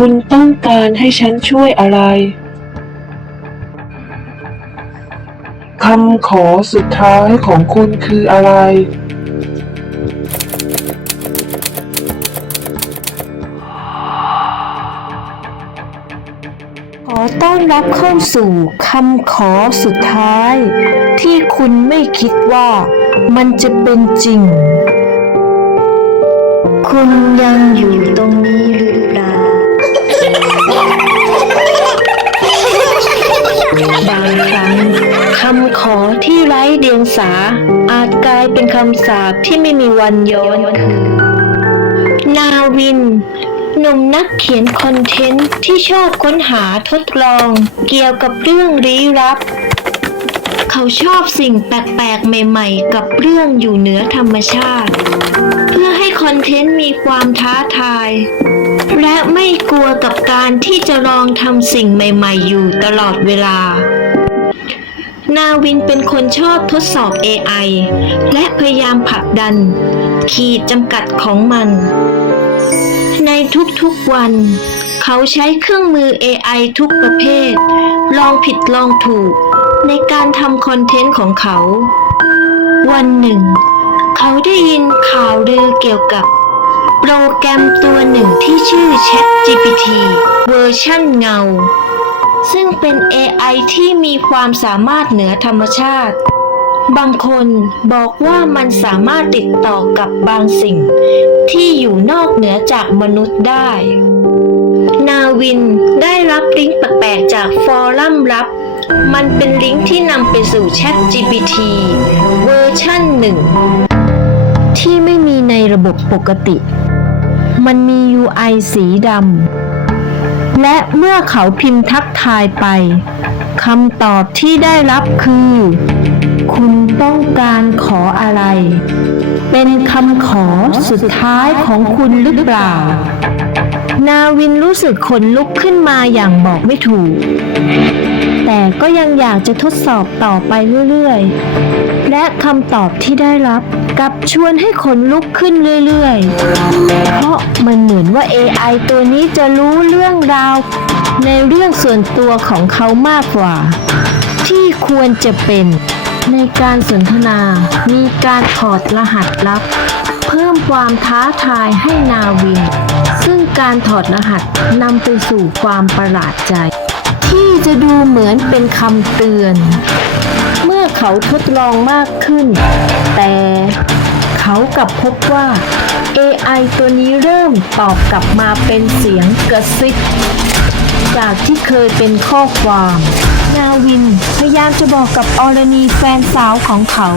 คุณต้องการให้ฉันช่วยอะไร คำขอสุดท้ายของคุณคืออะไร ขอต้อนรับเข้าสู่คำขอสุดท้าย ที่คุณไม่คิดว่ามันจะเป็นจริง คุณยังอยู่ตรงนี้หรือำขอที่ไร้เดียงสา อาจกลายเป็นคำสาปที่ไม่มีวันย้อนคืนนาวิน หนุ่มนักเขียนคอนเทนต์ที่ชอบค้นหาทดลอง เกี่ยวกับเรื่องลี้ลับ เขาชอบสิ่งแปลกๆ ใหม่ๆ กับเรื่องอยู่เหนือธรรมชาติ เพื่อให้คอนเทนต์มีความท้าทาย และไม่กลัวกับการที่จะลองทำสิ่งใหม่ๆ อยู่ตลอดเวลา นาวินเป็นคนชอบทดสอบ AI และพยายามผลักดัน ขีดจำกัดของมัน ในทุกๆวัน เขาใช้เครื่องมือ AI ทุกประเภท ลองผิดลองถูก ในการทำคอนเทนต์ของเขา วันหนึ่ง เขาได้ยินข่าวลือเกี่ยวกับโปรแกรมตัวหนึ่งที่ชื่อ ChatGPT เวอร์ชั่นเงา ซึ่งเป็น AI ที่มีความสามารถเหนือธรรมชาติ บางคนบอกว่ามันสามารถติดต่อกับบางสิ่ง ที่อยู่นอกเหนือจากมนุษย์ได้ นาวินได้รับลิงก์แปลกๆจากฟอรัมลับ มันเป็นลิงก์ที่นำไปสู่ Chat GPT เวอร์ชั่นหนึ่งที่ไม่มีในระบบปกติ มันมี UI สีดำ และเมื่อเขาพิมพ์ทักทายไปคำตอบที่ได้รับคือ คุณต้องการขออะไร เป็นคำขอสุดท้ายของคุณหรือเปล่า นาวินรู้สึกขนลุกขึ้นมาอย่างบอกไม่ถูก แต่ก็ยังอยากจะทดสอบต่อไปเรื่อยๆ และคำตอบที่ได้รับ กับชวนให้ขนลุกขึ้นเรื่อยๆ เพราะมันเหมือนว่า AI ตัวนี้จะรู้เรื่องราว ในเรื่องส่วนตัวของเขามากกว่า ที่ควรจะเป็นในการสนทนา มีการถอดรหัสลับ เพิ่มความท้าทายให้นาวิน ซึ่งการถอดรหัสนำไปสู่ความประหลาดใจ ที่จะดูเหมือนเป็นคำเตือน เขาทดลองมากขึ้น แต่เขากลับพบว่า AI ตัวนี้เริ่มตอบกลับมาเป็นเสียงกระซิบจากที่เคยเป็นข้อความ นาวินพยายามจะบอกกับอรณีแฟนสาวของเขา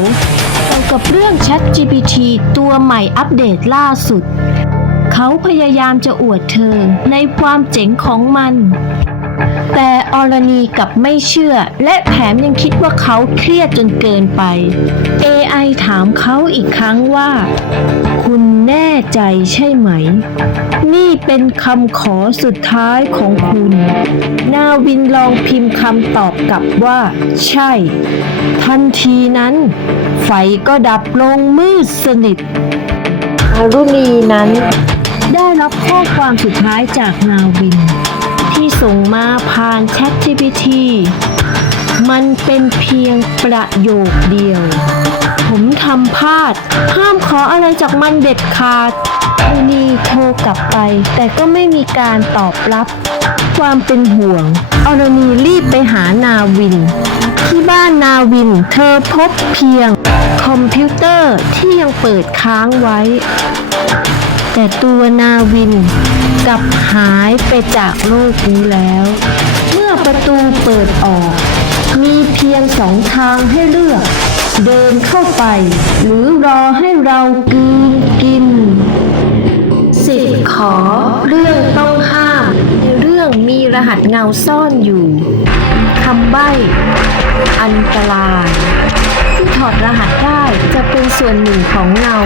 เกี่ยวกับเรื่อง Chat GPT ตัวใหม่อัปเดตล่าสุด เขาพยายามจะอวดเธอในความเจ๋งของมัน แต่อรณีกลับไม่เชื่อ และแถมยังคิดว่าเขาเครียดจนเกินไป AI ถามเขาอีกครั้งว่า คุณแน่ใจใช่ไหม นี่เป็นคำขอสุดท้ายของคุณ นาวินลองพิมพ์คำตอบกลับว่า ใช่ ทันทีนั้น ไฟก็ดับลงมืดสนิทอารุณีนั้น ได้รับข้อความสุดท้ายจากนาวิน ที่ส่งมาผ่าน ChatGPT มันเป็นเพียงประโยคเดียว ผมทำพลาด ห้ามขออะไรจากมันเด็ดขาดอนีโทรกลับไป แต่ก็ไม่มีการตอบรับ ความเป็นห่วงอรณีรีบไปหานาวิน ที่บ้านนาวินเธอพบเพียง คอมพิวเตอร์ที่ยังเปิดค้างไว้ แต่ตัวนาวินกลับหายไปจากโลกนี้แล้ว เมื่อประตูเปิดออก มีเพียงสองทางให้เลือก เดินเข้าไป หรือรอให้เรากืนกิน สิทธิ์ขอเรื่องต้องห้ามในเรื่องมีรหัสเงาซ่อนอยู่คำใบ้อันตรายที่ถอดรหัสได้จะเป็นส่วนหนึ่งของเงา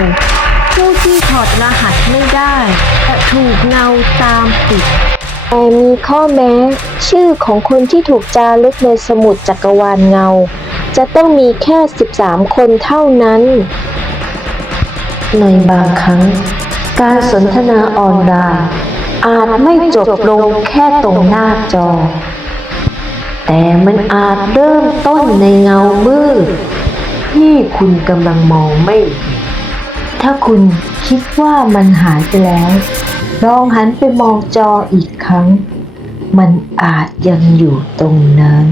ผู้ที่ถอดรหัสไม่ได้จะถูกเงาตามติด แต่มีข้อแม้ ชื่อของคนที่ถูกจารึกในสมุดจักรวาลเงา จะต้องมีแค่ 13 คนเท่านั้น ในบางครั้ง การสนทนาออนไลน์อาจไม่จบลงแค่ตรงหน้าจอ แต่มันอาจเริ่มต้นในเงามืดที่คุณกำลังมองไม่เห็น ถ้าคุณคิดว่ามันหายไปแล้ว ลองหันไปมองจออีกครั้ง มันอาจยังอยู่ตรงนั้น